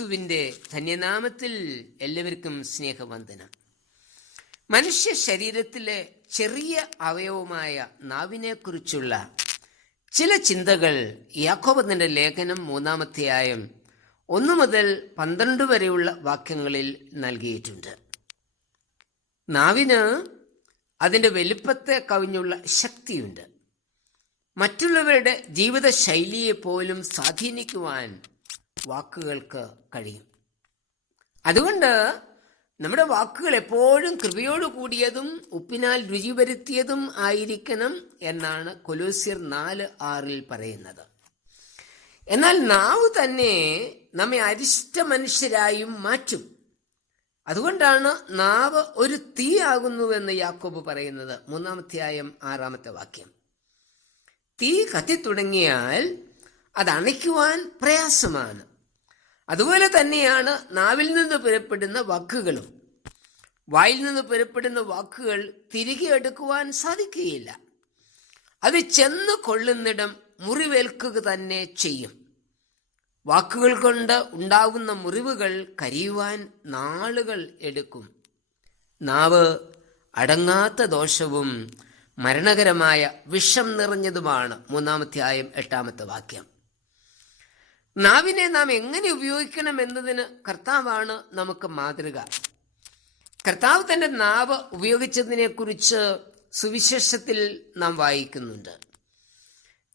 ക്രിസ്തുവിൻ്റെ ധന്യനാമത്തിൽ എല്ലാവർക്കും സ്നേഹവന്ദനം. മനുഷ്യ ശരീരത്തിലെ ചെറിയ അവയവമായ നാവിനെക്കുറിച്ചുള്ള ചില ചിന്തകൾ യാക്കോബിന്റെ ലേഖനം 3-ാം അധ്യായം 1 മുതൽ 12 വരെയുള്ള വാക്യങ്ങളിൽ നൽകിയിട്ടുണ്ട്. നാവിന് അതിൻ്റെ വലിപ്പത്തെ കവിഞ്ഞുള്ള ശക്തിയുണ്ട്. മറ്റുള്ളവരുടെ ജീവിത ശൈലിയെ പോലും സ്വാധീനിക്കുവാൻ വാക്കുകൾക്ക് കഴിയും. അതുകൊണ്ട് നമ്മുടെ വാക്കുകൾ എപ്പോഴും കൃപയോട് കൂടിയതും ഉപ്പിനാൽ രുചി വരുത്തിയതും ആയിരിക്കണം എന്നാണ് കൊലോസ്യർ 4:6 പറയുന്നത്. എന്നാൽ നാവ് തന്നെ നമ്മെ അരിഷ്ട മനുഷ്യരായും മാറ്റും. അതുകൊണ്ടാണ് നാവ് ഒരു തീ ആകുന്നുവെന്ന് യാക്കോബ് പറയുന്നത് 3-ാം അധ്യായം 6-ാമത്തെ വാക്യം. തീ കത്തിത്തുടങ്ങിയാൽ അത് അണയ്ക്കുവാൻ പ്രയാസമാണ്. അതുപോലെ തന്നെയാണ് നാവിൽ നിന്ന് പുറപ്പെടുന്ന വാക്കുകളും. വായിൽ നിന്ന് പുറപ്പെടുന്ന വാക്കുകൾ തിരികെ എടുക്കുവാൻ സാധിക്കുകയില്ല. അത് ചെന്ന് കൊള്ളുന്നിടം മുറിവേൽക്കുക തന്നെ ചെയ്യും. വാക്കുകൾ കൊണ്ട് ഉണ്ടാകുന്ന മുറിവുകൾ കരിയുവാൻ നാളുകൾ എടുക്കും. നാവ് അടങ്ങാത്ത ദോഷവും മരണകരമായ വിഷം നിറഞ്ഞതുമാണ്. 3-ാം അധ്യായം 8-ാമത്തെ വാക്യം. നാവിനെ നാം എങ്ങനെ ഉപയോഗിക്കണം എന്നതിന് കർത്താവാണ് നമുക്ക് മാതൃക. കർത്താവ് തന്റെ നാവ് ഉപയോഗിച്ചതിനെ കുറിച്ച് സുവിശേഷത്തിൽ നാം വായിക്കുന്നുണ്ട്.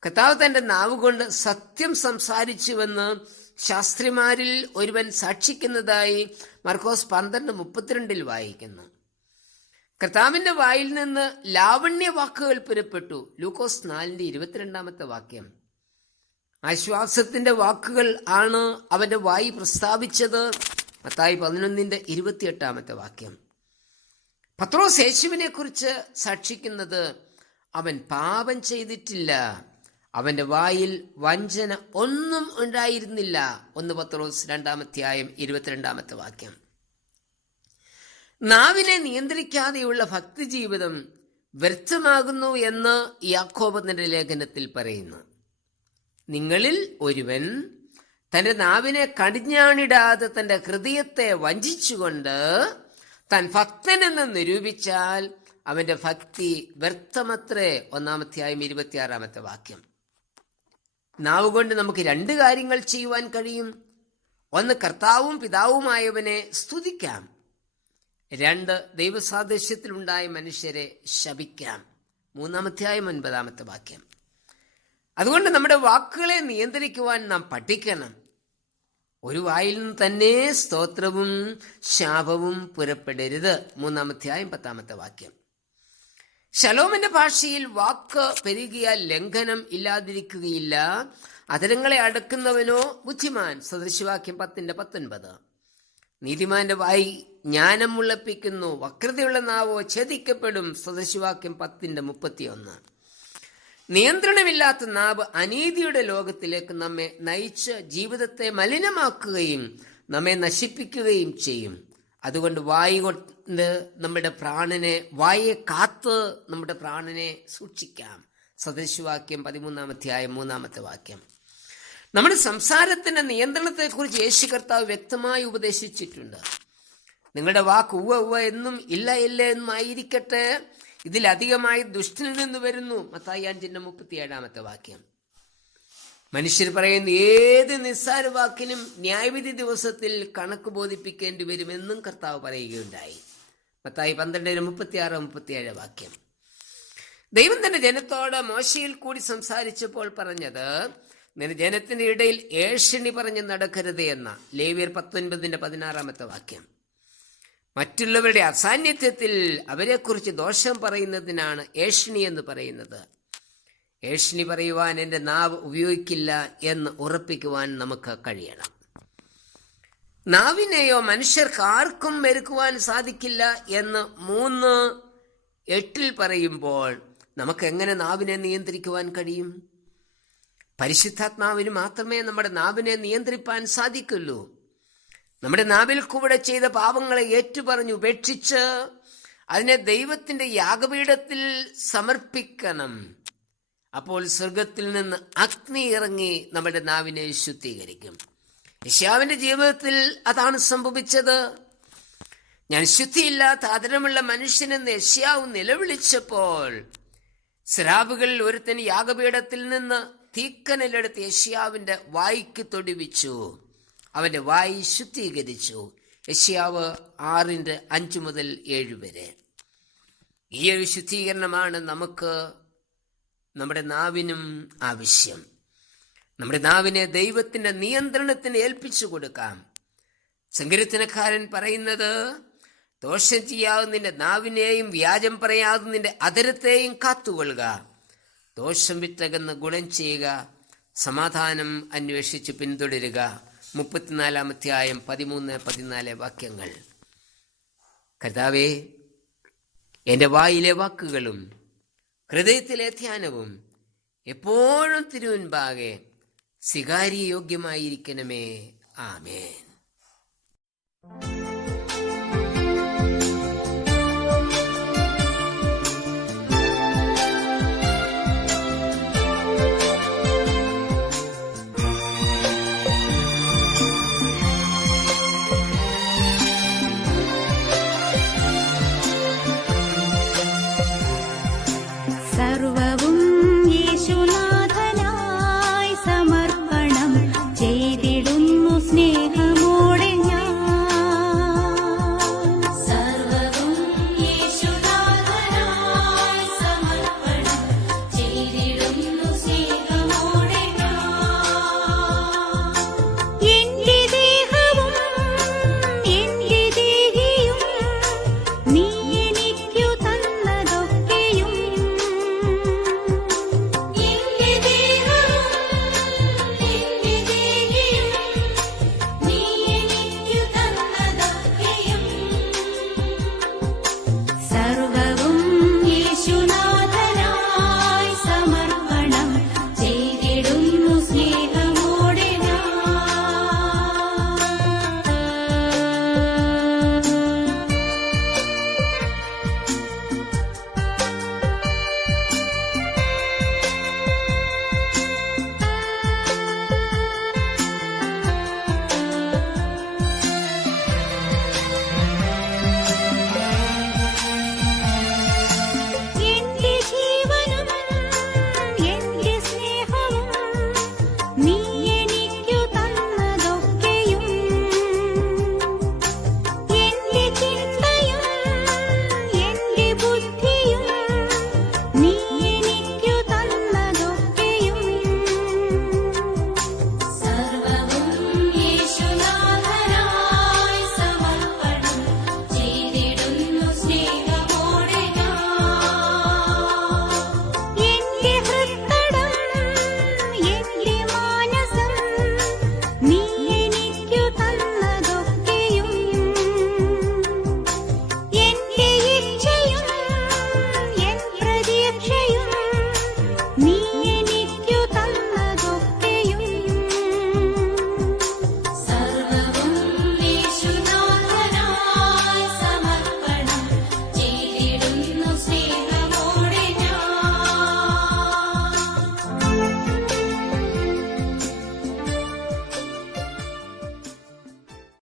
കർത്താവ് തന്റെ നാവ് കൊണ്ട് സത്യം സംസാരിച്ചുവെന്ന് ശാസ്ത്രിമാരിൽ ഒരുവൻ സാക്ഷിക്കുന്നതായി മർക്കോസ് 12:32 വായിക്കുന്നു. കർത്താവിന്റെ വായിൽ നിന്ന് ലാവണ്യ വാക്കുകൾ പുറപ്പെട്ടു. ലൂക്കോസ് 4:22 വാക്യം. ആശ്വാസത്തിന്റെ വാക്കുകൾ ആണ് അവന്റെ വായി പ്രസ്താവിച്ചത്. മത്തായി 11:28 വാക്യം. പത്രോസ് യേശുവിനെ കുറിച്ച് സാക്ഷിക്കുന്നത് അവൻ പാപം ചെയ്തിട്ടില്ല, അവന്റെ വായിൽ വഞ്ചന ഒന്നും ഉണ്ടായിരുന്നില്ല. 1 പത്രോസ് 2-ാം അധ്യായം 22 വാക്യം. നാവിനെ നിയന്ത്രിക്കാതെയുള്ള ഭക്തിജീവിതം വ്യർത്ഥമാകുന്നു എന്ന് യാക്കോബിന്റെ ലേഖനത്തിൽ പറയുന്നു. നിങ്ങളിൽ ഒരുവൻ തന്റെ നാവിനെ കടിഞ്ഞാണിടാതെ തന്റെ ഹൃദയത്തെ വഞ്ചിച്ചുകൊണ്ട് താൻ ഭക്തനെന്ന് നിരൂപിച്ചാൽ അവന്റെ ഭക്തി വ്യർത്ഥമത്രേ. 1-ാം അധ്യായം 26 വാക്യം. നാവ് കൊണ്ട് നമുക്ക് 2 കാര്യങ്ങൾ ചെയ്യുവാൻ കഴിയും. 1, കർത്താവും പിതാവുമായവനെ സ്തുതിക്കാം. 2, ദൈവസാദൃശ്യത്തിലുണ്ടായ മനുഷ്യരെ ശപിക്കാം. 3-ാം അധ്യായം 9 വാക്യം. അതുകൊണ്ട് നമ്മുടെ വാക്കുകളെ നിയന്ത്രിക്കുവാൻ നാം പഠിക്കണം. ഒരു വായിൽ നിന്ന് തന്നെ സ്തോത്രവും ശാപവും പുറപ്പെടരുത്. 3-ാം അധ്യായം 10 വാക്യം. ശലോമിന്റെ ഭാഷയിൽ വാക്ക് പെരുകിയാൽ ലംഘനം ഇല്ലാതിരിക്കുകയില്ല. അധരങ്ങളെ അടക്കുന്നവനോ ബുദ്ധിമാൻ. സദൃശവാക്യം 10:19. നീതിമാന്റെ വായി ജ്ഞാനം മുളപ്പിക്കുന്നു, വക്രതയുള്ള നാവോ ഛേദിക്കപ്പെടും. സദൃശവാക്യം 10:31. നിയന്ത്രണമില്ലാത്ത നാവ് അനീതിയുടെ ലോകത്തിലേക്ക് നമ്മെ നയിച്ച് ജീവിതത്തെ മലിനമാക്കുകയും നമ്മെ നശിപ്പിക്കുകയും ചെയ്യും. അതുകൊണ്ട് വായി കൊണ്ട് നമ്മുടെ പ്രാണനെ, വായെ കാത്ത് നമ്മുടെ പ്രാണനെ സൂക്ഷിക്കാം. സദൃശവാക്യം 13-ാം അധ്യായം 3-ാമത്തെ വാക്യം. നമ്മുടെ സംസാരത്തിന്റെ നിയന്ത്രണത്തെക്കുറിച്ച് യേശു കർത്താവ് വ്യക്തമായി ഉപദേശിച്ചിട്ടുണ്ട്. നിങ്ങളുടെ വാക്ക് ഉവ്വ ഉവ്വ എന്നും ഇല്ല ഇല്ല എന്നും ആയിരിക്കട്ടെ, ഇതിലധികമായി ദുഷ്ടനിൽ നിന്ന് വരുന്നു. മത്തായി 5:37 വാക്യം. മനുഷ്യർ പറയുന്ന ഏത് നിസ്സാര വാക്കിനും ന്യായവിധി ദിവസത്തിൽ കണക്ക് ബോധിപ്പിക്കേണ്ടി വരുമെന്നും കർത്താവ് പറയുകയുണ്ടായി. മത്തായി 12:36-37 വാക്യം. ദൈവം തന്റെ ജനത്തോട് മോശയിൽ കൂടി സംസാരിച്ചപ്പോൾ പറഞ്ഞത്, നിന്റെ ജനത്തിന്റെ ഇടയിൽ ഏഷണി പറഞ്ഞ് നടക്കരുത് എന്ന. ലേവ്യർ 19:16 വാക്യം. മറ്റുള്ളവരുടെ അസാന്നിധ്യത്തിൽ അവരെക്കുറിച്ച് ദോഷം പറയുന്നതിനാണ് ഏഷണി എന്ന് പറയുന്നത്. ഏഷണി പറയുവാൻ എൻ്റെ നാവ് ഉപയോഗിക്കില്ല എന്ന് ഉറപ്പിക്കുവാൻ നമുക്ക് കഴിയണം. നാവിനെയോ മനുഷ്യർക്ക് ആർക്കും മെരുക്കുവാൻ സാധിക്കില്ല എന്ന് 3:8 പറയുമ്പോൾ നമുക്ക് എങ്ങനെ നാവിനെ നിയന്ത്രിക്കുവാൻ കഴിയും? പരിശുദ്ധാത്മാവിന് മാത്രമേ നമ്മുടെ നാവിനെ നിയന്ത്രിപ്പാൻ സാധിക്കുള്ളൂ. നമ്മുടെ നാവിൽ കൂടെ ചെയ്ത പാപങ്ങളെ ഏറ്റുപറഞ്ഞ് ഉപേക്ഷിച്ച് അതിനെ ദൈവത്തിന്റെ യാഗപീഠത്തിൽ സമർപ്പിക്കണം. അപ്പോൾ സ്വർഗത്തിൽ നിന്ന് അഗ്നി ഇറങ്ങി നമ്മുടെ നാവിനെ ശുദ്ധീകരിക്കും. യെശയ്യാവിന്റെ ജീവിതത്തിൽ അതാണ് സംഭവിച്ചത്. ഞാൻ ശുദ്ധിയില്ലാത്ത ആദരമുള്ള മനുഷ്യനെന്ന് യെശയ്യാവ് നിലവിളിച്ചപ്പോൾ സ്രാവുകളിൽ ഒരുത്തൻ യാഗപീഠത്തിൽ നിന്ന് തീക്കനലെടുത്ത് യെശയ്യാവിന്റെ വായ്ക്ക് തൊടുവിച്ചു. അവന്റെ വായി ശുദ്ധീകരിച്ചു. യെശയ്യാവ് 6:5-7 വരെ. ഈ ഒരു ശുദ്ധീകരണമാണ് നമുക്ക് നമ്മുടെ നാവിനും ആവശ്യം. നമ്മുടെ നാവിനെ ദൈവത്തിന്റെ നിയന്ത്രണത്തിന് ഏൽപ്പിച്ചു കൊടുക്കാം. സങ്കീർത്തനക്കാരൻ പറയുന്നത്, ദോഷം ചെയ്യാതെ നിന്റെ നാവിനെയും വ്യാജം പറയാതെ നിന്റെ അധരത്തെയും കാത്തുകൊള്ളുക. ദോഷം വിട്ടകന്ന് ഗുണം ചെയ്യുക, സമാധാനം അന്വേഷിച്ച് പിന്തുടരുക. 34-ാം അധ്യായം 13-14 വാക്യങ്ങൾ. കർത്താവേ, എൻ്റെ വായിലെ വാക്കുകളും ഹൃദയത്തിലെ ധ്യാനവും എപ്പോഴും തിരുമുൻപാകെ സ്വീകാര്യയോഗ്യമായിരിക്കണമേ. ആമേൻ.